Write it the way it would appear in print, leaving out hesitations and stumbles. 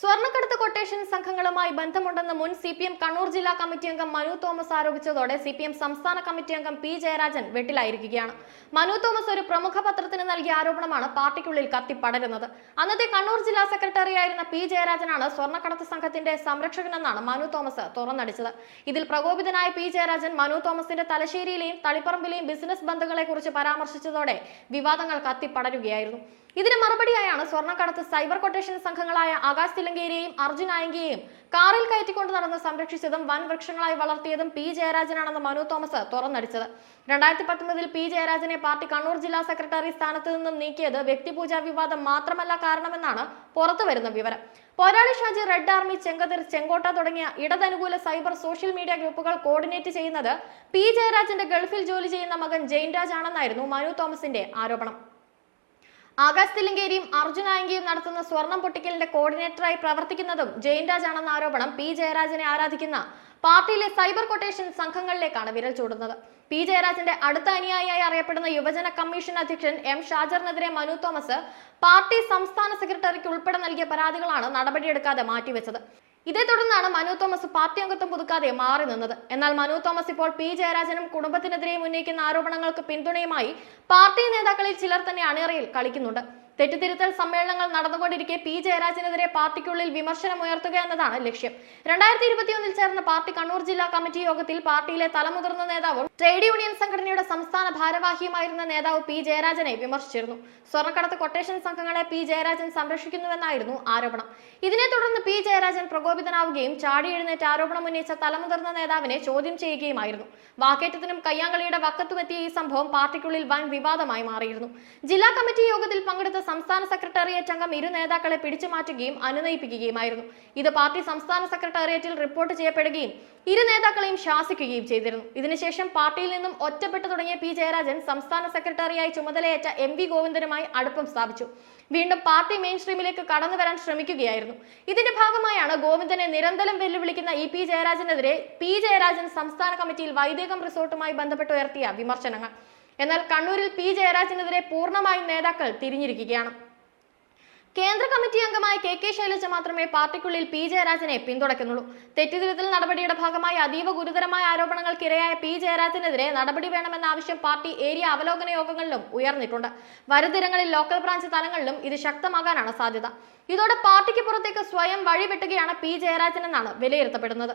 സ്വർണ്ണക്കടത്ത് കൊട്ടേഷൻ സംഘങ്ങളുമായി ബന്ധമുണ്ടെന്ന് മുൻ CPM കണ്ണൂർ ജില്ലാ കമ്മിറ്റി അംഗം മനു തോമസ് ആരോപിച്ചതോടെ CPM സംസ്ഥാന കമ്മിറ്റി അംഗം പി ജയരാജൻ വെട്ടിലായിരിക്കുകയാണ്. മനു തോമസ് ഒരു പ്രമുഖ പത്രത്തിന് നൽകിയ ആരോപണമാണ് പാർട്ടിക്കുള്ളിൽ കത്തിപ്പടരുന്നത്. അന്നത്തെ കണ്ണൂർ ജില്ലാ സെക്രട്ടറിയായിരുന്ന പി ജയരാജനാണ് സ്വർണ്ണക്കടത്ത് സംഘത്തിന്റെ സംരക്ഷകനെന്നാണ് മനു തോമസ് തുറന്നടിച്ചത്. ഇതിൽ പ്രകോപിതനായ പി ജയരാജൻ മനു തോമസിന്റെ തലശ്ശേരിയിലെയും തളിപ്പറമ്പിലെയും ബിസിനസ് ബന്ധങ്ങളെ കുറിച്ച് പരാമർശിച്ചതോടെ വിവാദങ്ങൾ കത്തിപ്പടരുകയായിരുന്നു. ഇതിന് മറുപടിയായാണ് സ്വർണ്ണക്കടത്ത് സൈബർ കൊട്ടേഷൻ സംഘങ്ങളായ ആകാശ് തിലങ്കേരിയെയും അർജുൻ ആയങ്കിയെയും കാറിൽ കയറ്റിക്കൊണ്ട് നടന്ന് സംരക്ഷിച്ചതും വൻ വൃക്ഷങ്ങളായി വളർത്തിയതും പി ജയരാജനാണെന്ന് മനു തോമസ് തുറന്നടിച്ചത്. 2019 പി ജയരാജനെ പാർട്ടി കണ്ണൂർ ജില്ലാ സെക്രട്ടറി സ്ഥാനത്ത് നിന്നും നീക്കിയത് വ്യക്തിപൂജാ വിവാദം മാത്രമല്ല കാരണമെന്നാണ് പുറത്തുവരുന്ന വിവരം. പോരാളി ഷാജി, റെഡ് ആർമി, ചെങ്കതിർ, ചെങ്കോട്ട തുടങ്ങിയ ഇടതനുകൂല സൈബർ സോഷ്യൽ മീഡിയ ഗ്രൂപ്പുകൾ കോർഡിനേറ്റ് ചെയ്യുന്നത് പി ജയരാജന്റെ ഗൾഫിൽ ജോലി ചെയ്യുന്ന മകൻ ജെയിൻരാജ് ആണെന്നായിരുന്നു മനു തോമസിന്റെ ആരോപണം. ആകാശ് തിലങ്കേരിയും അർജുൻ ആയങ്കിയും നടത്തുന്ന സ്വർണം പൊട്ടിക്കലിന്റെ കോർഡിനേറ്ററായി പ്രവർത്തിക്കുന്നതും ജെയിൻരാജ് ആണെന്ന ആരോപണം പി ജയരാജനെ ആരാധിക്കുന്ന പാർട്ടിയിലെ സൈബർ കൊട്ടേഷൻ സംഘങ്ങളിലേക്കാണ് വിരൽ ചൂടുന്നത്. പി ജയരാജന്റെ അടുത്ത അനുയായിയായി അറിയപ്പെടുന്ന യുവജന കമ്മീഷൻ അധ്യക്ഷൻ M ഷാജറിനെതിരെ മനു തോമസ് പാർട്ടി സംസ്ഥാന സെക്രട്ടറിക്ക് ഉൾപ്പെടെ നൽകിയ പരാതികളാണ് നടപടിയെടുക്കാതെ മാറ്റിവെച്ചത്. ഇതേ തുടർന്നാണ് മനു തോമസ് പാർട്ടി അംഗത്വം പുതുക്കാതെ മാറി നിന്നത്. എന്നാൽ മനു തോമസ് ഇപ്പോൾ പി ജയരാജനും കുടുംബത്തിനെതിരെയും ഉന്നയിക്കുന്ന ആരോപണങ്ങൾക്ക് പിന്തുണയുമായി പാർട്ടി നേതാക്കളിൽ ചിലർ തന്നെ അണിയറയിൽ കളിക്കുന്നുണ്ട്. തെറ്റുതിരുത്തൽ സമ്മേളനങ്ങൾ നടന്നുകൊണ്ടിരിക്കെ പി ജയരാജനെതിരെ പാർട്ടിക്കുള്ളിൽ വിമർശനം ഉയർത്തുക എന്നതാണ് ലക്ഷ്യം. 2021 ചേർന്ന പാർട്ടി കണ്ണൂർ ജില്ലാ കമ്മിറ്റി യോഗത്തിൽ പാർട്ടിയിലെ തലമുതിർന്ന നേതാവും ട്രേഡ് യൂണിയൻ സംഘടനയുടെ സംസ്ഥാന ഭാരവാഹിയുമായിരുന്ന നേതാവ് പി ജയരാജനെ വിമർശിച്ചിരുന്നു. സ്വർണ്ണക്കടത്ത് കൊട്ടേഷൻ സംഘങ്ങളെ പി ജയരാജൻ സംരക്ഷിക്കുന്നുവെന്നായിരുന്നു ആരോപണം. ഇതിനെ തുടർന്ന് പി ജയരാജൻ പ്രകോപിതനാവുകയും ചാടി എഴുന്നേറ്റ് ആരോപണം ഉന്നയിച്ച തലമുതിർന്ന നേതാവിനെ ചോദ്യം ചെയ്യുകയുമായിരുന്നു. വാക്കേറ്റത്തിനും കയ്യാങ്കളിയുടെ വക്കത്തുമെത്തിയ ഈ സംഭവം പാർട്ടിക്കുള്ളിൽ വൻ വിവാദമായി മാറിയിരുന്നു. ജില്ലാ കമ്മിറ്റി യോഗത്തിൽ പങ്കെടുത്ത സംസ്ഥാന സെക്രട്ടേറിയറ്റ് അംഗം ഇരു നേതാക്കളെ പിടിച്ചു മാറ്റുകയും അനുനയിപ്പിക്കുകയുമായിരുന്നു. ഇത് പാർട്ടി സംസ്ഥാന സെക്രട്ടേറിയറ്റിൽ റിപ്പോർട്ട് ചെയ്യപ്പെടുകയും ഇരു നേതാക്കളെയും ശാസിക്കുകയും ചെയ്തിരുന്നു. ഇതിനുശേഷം പാർട്ടിയിൽ നിന്നും ഒറ്റപ്പെട്ടു തുടങ്ങിയ പി ജയരാജൻ സംസ്ഥാന സെക്രട്ടറിയായി ചുമതലയേറ്റ MV ഗോവിന്ദനുമായി അടുപ്പം സ്ഥാപിച്ചു. വീണ്ടും പാർട്ടി മെയിൻ സ്ട്രീമിലേക്ക് കടന്നു വരാൻ ശ്രമിക്കുകയായിരുന്നു. ഇതിന്റെ ഭാഗമായാണ് ഗോവിന്ദനെ നിരന്തരം വെല്ലുവിളിക്കുന്ന പി ജയരാജനെതിരെ പി ജയരാജൻ സംസ്ഥാന കമ്മിറ്റിയിൽ വൈദേകം റിസോർട്ടുമായി ബന്ധപ്പെട്ട് ഉയർത്തിയ വിമർശനങ്ങൾ. എന്നാൽ കണ്ണൂരിൽ പി ജയരാജനെതിരെ പൂർണ്ണമായും നേതാക്കൾ തിരിഞ്ഞിരിക്കുകയാണ്. കേന്ദ്ര കമ്മിറ്റി അംഗമായ KK ശൈലജ മാത്രമേ പാർട്ടിക്കുള്ളിൽ പി ജയരാജനെ പിന്തുണയ്ക്കുന്നുള്ളൂ. തെറ്റുതിരുത്തൽ നടപടിയുടെ ഭാഗമായി അതീവ ഗുരുതരമായ ആരോപണങ്ങൾക്കിരയായ പി ജയരാജനെതിരെ നടപടി വേണമെന്ന ആവശ്യം പാർട്ടി ഏരിയ അവലോകന യോഗങ്ങളിലും ഉയർന്നിട്ടുണ്ട്. വരും ദിനങ്ങളിൽ ലോക്കൽ ബ്രാഞ്ച് തലങ്ങളിലും ഇത് ശക്തമാകാനാണ് സാധ്യത. ഇതോടെ പാർട്ടിക്ക് പുറത്തേക്ക് സ്വയം വഴിവെട്ടുകയാണ് പി ജയരാജൻ എന്നാണ് വിലയിരുത്തപ്പെടുന്നത്.